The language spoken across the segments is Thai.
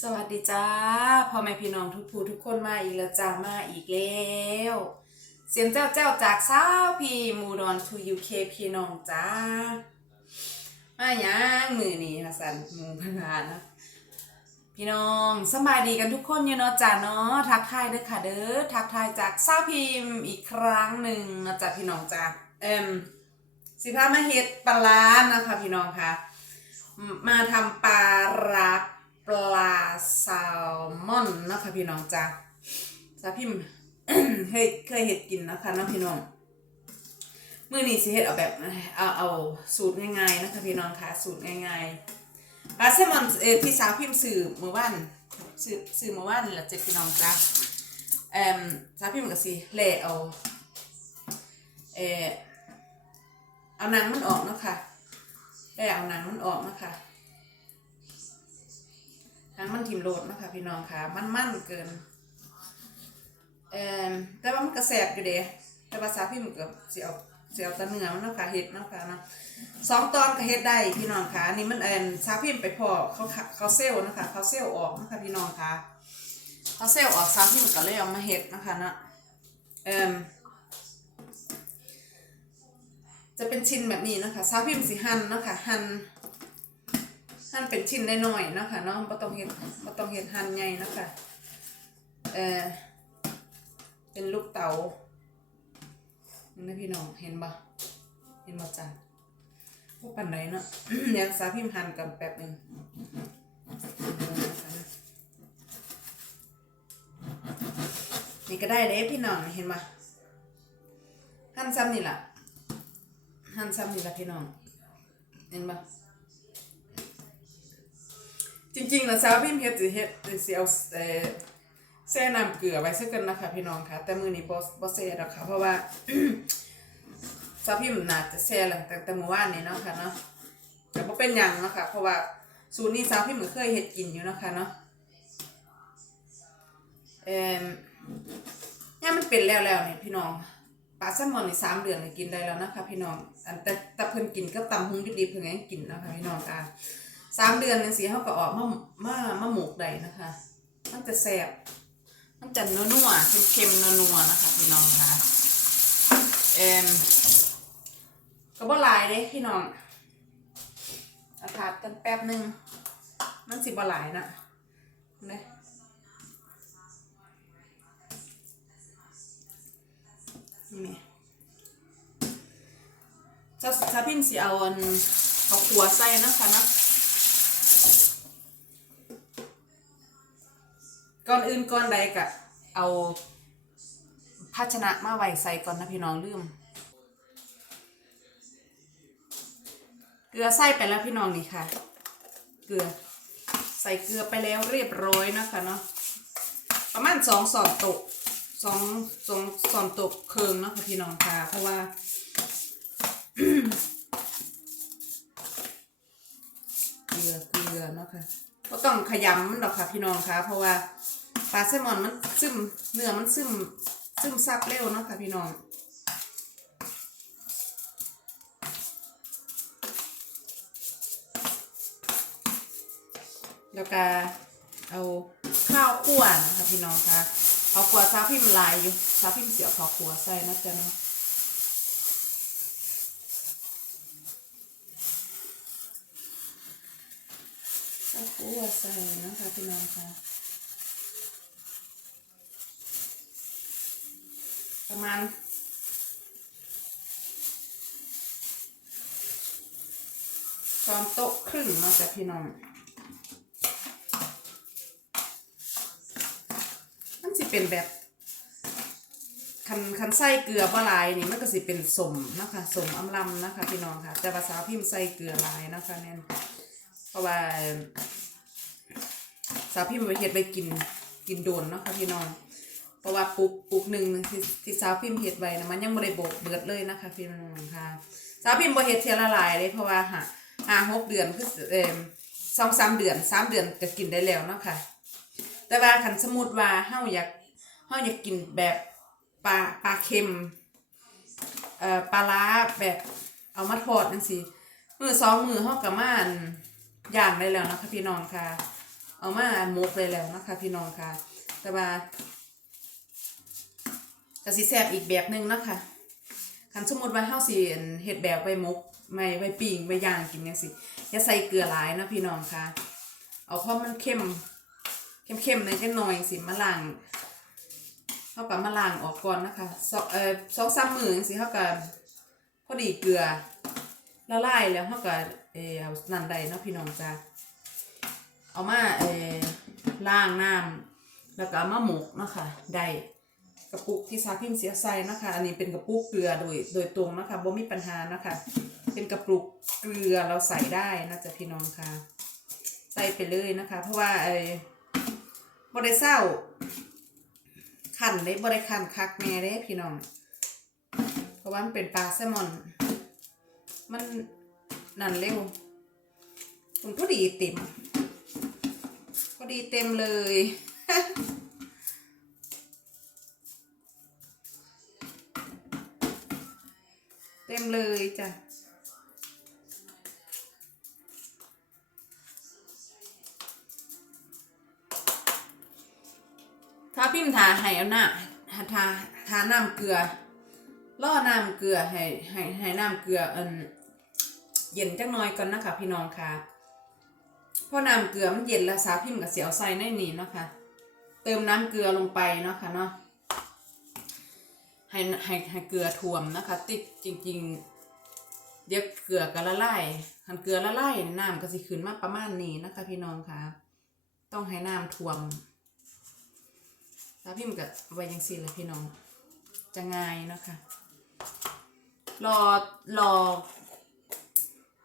สวัสดีจ้าพ่อแม่พี่น้องทุกผู้ทุกคนมาอีกแล้วจ้ามาอีกแล้ว เสียงเจ้าเจ้าจากสาวพีมูดอนทูยูเคพี่น้องจ้ามาหยังมือนี่ฮัสสันมูพนานนะพี่น้องสบายดีกันทุกคนอยู่เนาะจ้าเนาะทักทายเด้อค่ะเด้อทักทายจากสาวพิมพ์อีกครั้งหนึ่งนะจ้าพี่น้องจ้าเอ็มสิพามาเฮ็ดปลาร้านะคะพี่น้องค่ะ มาทำปลาร้าปลาแซลมอนนะคะพี่น้องจ้าสาพิมพ์เคยเคยเห็ดกินนะคะน้องพี่น้องมื้อนี้สิเฮ็ดเอาแบบเอาเอาสูตรง่ายๆนะคะพี่น้องค่ะสูตรง่ายๆปลาแซลมอนเออที่สาวพิมพ์สื่อเมื่อวานสื่อสื่อเมื่อวานนี่แหละเจ็ดพี่น้องจ้าเอ่มสาวพิมพ์ก็สิเละเอาเออเอาหนังมันออกเนาะค่ะ ได้เอาหนังมันออกนาะค่ะหนังมันทิ่มโลดนะคะพี่น้องค่ะ มันมันเกินเอ่อแต่ว่ามันก็แสบอยู่เด้แต่ภาษาพิมพ์ก็สิเอาสิเอาแตะเนื้อมันเนาะค่ะเฮ็ดเนาะค่ะเนาะสองตอนก็เฮ็ดได้พี่น้องค่ะอันนี้มันเอ่อสาพิมพ์ไปพอเขาเขาเซลนะคะเขาเซลออกนะคะพี่น้องค่ะเขาเซลออกสาพิมพ์ก็เลยเอามาเฮ็ดนะคะเนาะเอ่อ จะเป็นชิ้นแบบนี้นะคะสาพิมสิหั่นเนาะค่ะหั่นหั่นเป็นชิ้นน้อยๆเนาะค่ะเนาะบ่ต้องเฮ็ดบ่ต้องเฮ็ดหั่นใหญ่เนาะค่ะเออเป็นลูกเต๋านี่พี่น้องเห็นปะเห็นปะจ้ะพวกปันไหนเนาะเดี๋ยวสาพิมหันกันแป๊บหนึ่งนี่ก็ได้เด้พี่น้องเห็นปะหั่นซ้ำนี่แหละ หั่นซ้ำนี่ละพี่น้อง เห็นปะจริงๆนะสาวพิมเฮ็ดสิเฮ็ดสิเอาเอ่อแช่น้ำเกลือไว้สักกันนะคะพี่น้องค่ะแต่มือนี้บอสบอสแช่แล้วค่ะเพราะว่าซาพิมน่าจะแช่หลังแต่แต่เมื่อวานนี้เนาะค่ะเนาะแต่บ่เป็นหยังเนาะค่ะเพราะว่าสูตรนี้ซาพิมเคยเฮ็ดกินอยู่เนาะค่ะเนาะเอ่มเนี่ยมันเป็นแล้วแล้วเนี่ยพี่น้อง ปลาแซลมอนนี่สามเดือนกินได้แล้วนะคะพี่น้องอันแต่แต่เพิ่นกินก็ตำหุงดิบๆเพิ่นยังกินนะคะพี่น้องค่ะสามเดือนจังซี่เฮาก็ออกมามามาหมกได้นะคะมันจะแซ่บมันจะนัวนัวๆเค็มๆนัวๆนะคะพี่น้องคะเอ็มก็บ่หลายเด้พี่น้องอาถาดกันแป๊บหนึงมันสิบ่หลายนะเนี่แถ้าถ้าพิมพ์สิเอาอันเขาขัวใส่นะคะนะก่อนอื่นก่อนใดกะเอาภาชนะมาไว้ใส่ก่อนนะพี่น้องลืม เกลือใส่ไปแล้วพี่น้องนี่ค่ะ เกลือใส่เกลือไปแล้วเรียบร้อยนะคะเนาะประมาณสองสอนตกสองสองสอนตกเคืองเนาะค่ะพี่น้องค่ะ เพราะว่า เกลือเกลือเนาะค่ะก็ต้องขยำมันดอกค่ะพี่น้องค่ะ เพราะว่าปลาแซลมอนมันซึมเนื้อมันซึมซึมซับเร็วเนาะค่ะพี่น้องแล้วก็เอาข้าวคั่วนะคะพี่น้องคะข้าวคั่วซาพิมลายอยู่ซาพิมเสียบข้าวคั่วใส่นะจ๊ะเนาะ ข้าวคั่วใส่นะคะพี่น้องค่ะ ประมาณช้อนโต๊ะครึ่งนาะจ้ะพี่น้องมันสิเป็นแบบคันคันใส่เกลือปลายนี่มันก็สิเป็นสมนะคะสมอำลำนะคะพี่น้องค่ะ แต่ภาษาพิมพ์ใส่เกลือลายนะคะเนี่ยเพ ราะว่าสาวพิมพ์ไปเฮ็ดไปกินกินโดนเนาะค่ะพี่น้อง เพราะว่าปุกปุกหนึ่งที่ที่สาวพิมพ์เฮ็ดไว้นะมันยังบ่ได้โบกเบิดเลยนะคะพี่น้องค่ะ สาวพิมพ์บ่เฮ็ดเทียละลายเลยเพราะว่าหาหาหกเดือนคือเออสองสามเดือนสามเดือนก็กินได้แล้วเนาะค่ะ แต่ว่าคันสมมุติว่าเฮาอยากเฮาอยากกินแบบปลาปลาเค็มเอ่อปลาร้าแบบเอามาทอดจังซี่มือสองมือเฮาก็มาน อย่างได้แล้วนะคะพี่น้องค่ะ เอามาหมกได้แล้วนะคะพี่น้องค่ะ แต่ว่าก็สิแซ่บอีกแบบหนึงนะคะคันสมมติว่าเฮาสิเฮ็ดแบบไว้หมกไม่ไว้ปิ้งไว้ย่างกินจังซี่อย่าใส่เกลือหลายนะพี่น้องค่ะ เอาเพราะมันเข้มเข้มๆในอยจังหน่อยสิมาล้างเฮาก็มาล้างออกก่อนนะคะสองเอ่อสองสามมือจังซี่เฮาก็พอดีเกลือละลายแล้วเฮาก็ เออเอานั่นได้เนาะพี่น้องจ้าเอามาเออล้างน้ำแล้วก็เอามาหมกเนาะค่ะได้กระปุกที่ซาพิมเสียใส่นะคะ อันนี้เป็นกระปุกเกลือโดยโดยตรงนะคะบ่มีปัญหานะคะ เป็นกระปุกเกลือเราใส่ได้นะจ๊ะพี่น้องค่ะ ใส่ไปเลยนะคะ เพราะว่าไอ้บ่ได้เศร้าขันเลยบ่ได้ขันคักแม่เด้พี่น้อง เพราะว่ามันเป็นปลาแซลมอน มัน นั่นเร็วมันพอดีเต็มพอดีเต็มเลยเต็มเลยจ้ะถ้าพิมพ์ทาให้เอาหน้าทาทาทาน้ำเกลือล่อน้ำเกลือให้ให้ให้น้ำเกลืออัน เย็นจักหน่อยก่อนนะคะพี่น้องค่ะพอน้ำเกลือมันเย็นแล้วสาวพิมพ์กับเสียวใส่ในนี่เนาะคะเติมน้ำเกลือลงไปเนาะค่ะเนาะให้ให้ให้เกลือท่วมนะคะ ติดจริง ๆ เดี๋ยวเกลือก็ละลายหันเกลือละลายน้ำก็สิขึ้นมาประมาณนี้นะคะ พี่น้องค่ะ ต้องให้น้ำท่วมสาวพิมพ์กับไว้ยังสี่เลยพี่น้อง จะง่ายเนาะคะรอรอ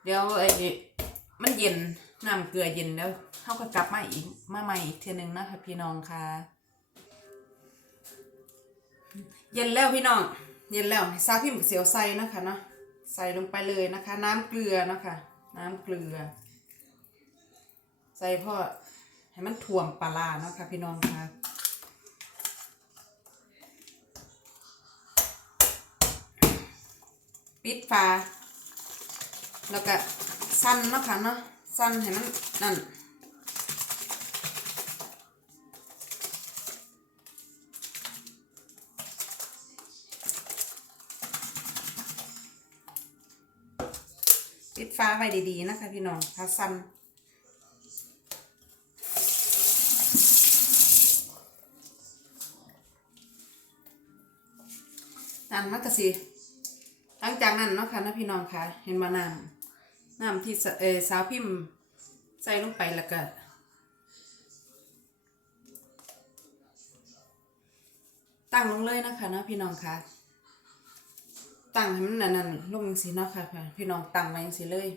เดี๋ยวไอ้มันเย็นน้ำเกลือเย็นแล้วเขาก็กลับมาอีกมาใหม่อีกเทียนึงนะคะพี่น้องค่ะ เย็นแล้วพี่น้อง เย็นแล้วซาพิมพ์กับเสียวใส่นะคะเนาะใส่ลงไปเลยนะคะ น้ำเกลือนะคะ น้ำเกลือ ใส่พ่อให้มันท่วมปลาร้าเนาะค่ะพี่น้องค่ะปิดฝา แล้วก็สั้นเนาะค่ะเนาะสั้นให้มันนั่นปิดฟ้าไว้ดีๆนะคะพี่น้องถ้าสั้นนั่นมันก็สิหลังจากนั้นเนาะค่ะนะพี่น้องค่ะ เห็นมาน้ำ น้ำที่เออสาวพิมพ์ใส่ลงไปแล้วก็ตั้งลงเลยนะคะนะพี่น้องคะตั้งให้มันนั่นๆลงสิเนาะค่ะพี่น้องตั้งไว้ยังสิเลย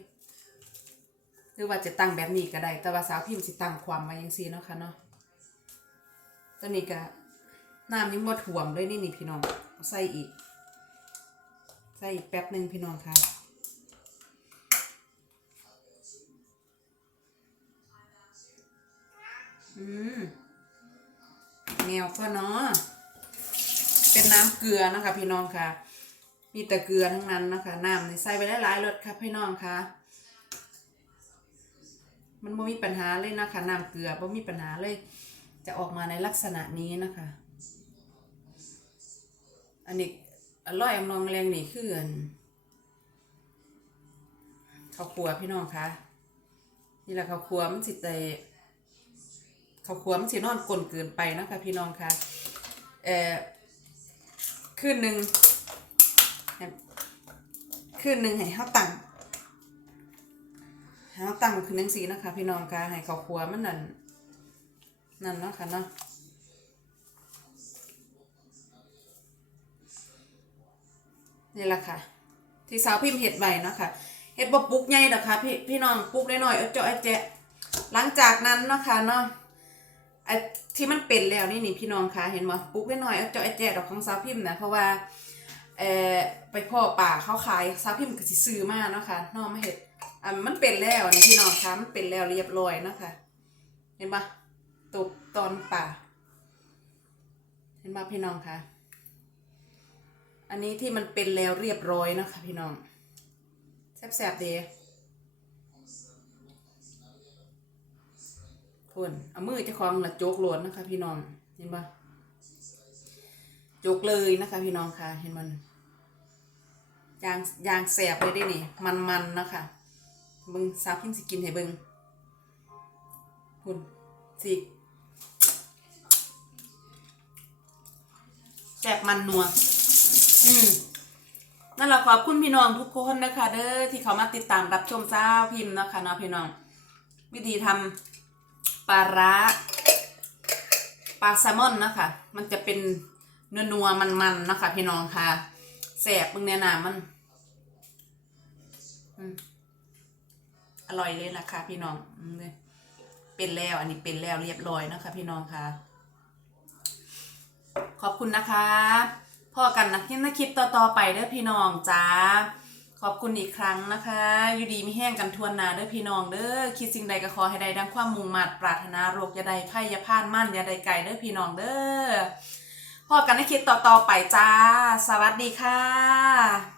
หรือว่าจะตั้งแบบนี้ก็ได้ แต่ว่าสาวพิมพ์สิตั้งความไว้ยังสิเนาะค่ะเนาะตอนนี้ก็น้ำยังบ่ท่วมเลยนี่นี่พี่น้องใส่อีก ใส่อีกแป๊บหนึ่งพี่น้องค่ะ อืมแนวก็เนาะเป็นน้ำเกลือนะคะ พี่น้องค่ะ มีแต่เกลือทั้งนั้นนะคะน้ำนี่ใส่ไปได้หลายรสครับพี่น้องค่ะ มันไม่มีปัญหาเลยนะคะน้ำเกลือไม่มีปัญหาเลย จะออกมาในลักษณะนี้นะคะ อันนี้อร่อยอำนองแรงนี่คืออันข้าวคั่วพี่น้องคะนี่แหละข้าวคั่วมันสิแต่ ข้าวคั่วมันสินอนกลนเกินไปนะคะพี่น้องคะเอ่อคืนหนึ่งให้คืนหนึ่งให้เฮาตั้งให้เฮาตั้งคืนหนึ่งสีนะคะ พี่น้องคะให้ข้าวคั่วมันนั่นนั่นเนาะค่ะเนาะนี่แหละค่ะ ที่สาวพิมพ์เห็ดใบเนาะค่ะเห็ดบปลุกใหญ่ดอคะพี่พี่น้องปลุกน้อยๆเอาเจาะเอาแจะหลังจากนั้นเนาะค่ะเนาะ ไอ้ที่มันเป็นแล้วนี่นี่พี่น้องค่ะเห็นบ่ปลุกน้อยๆเอาเจาะเอาแจดอกของสาวพิมพ์นะเพราะว่าเออไปพ่อป่าเขาขายสาวพิมพ์ก็สิซื้อมาเนาะค่ะน้องมาเห็ดอะมันเป็นแล้วนี่พี่น้องค่ะมันเป็นแล้วเรียบร้อยเนาะค่ะเห็นปะตบตอนป่า เห็นปะพี่น้องค่ะอันนี้ที่มันเป็นแล้วเรียบร้อยนะคะพี่น้องแซ่บๆดี พ่นเอามือจะคลองละโจกโหลดนะคะ พี่น้องเห็นปะโจกเลยนะคะ พี่น้องค่ะ เห็นมันยางยางแสบเลยได้นี่มันๆนนะคะเบิงสาพินสิกินให้เบิงพุ่นสิแสบมันนัวอืมนั่นแหละขอบคุณพี่น้องทุกคนนะคะ เด้อที่เขามาติดตามรับชมเจ้าพิมพ์นะคะเนาะพี่น้อง วิธีทำ ปลาร้าปลาแซลมอนนะคะมันจะเป็นเนื้อนัวมันๆนะคะพี่น้องค่ะแสบมึงเนี่ยนะมันอร่อยเลยนะคะพี่น้องเป็นแล้วอันนี้เป็นแล้วเรียบร้อยนะคะ พี่น้องค่ะ ขอบคุณนะคะพอกันนะที่ในคลิปต่อๆไปเด้อพี่น้องจ้า ขอบคุณอีกครั้งนะคะ อยู่ดีมีแห้งกันทวนนาเด้อพี่น้องเด้อคิดสิ่งใดก็ขอให้ได้ดังความมุ่งมั่นปรารถนาโรคยาใดไพ่ยาพลาดมั่นยาใดไก่เด้อพี่น้องเด้อพอกันในคลิปต่อๆไปจ้า สวัสดีค่ะ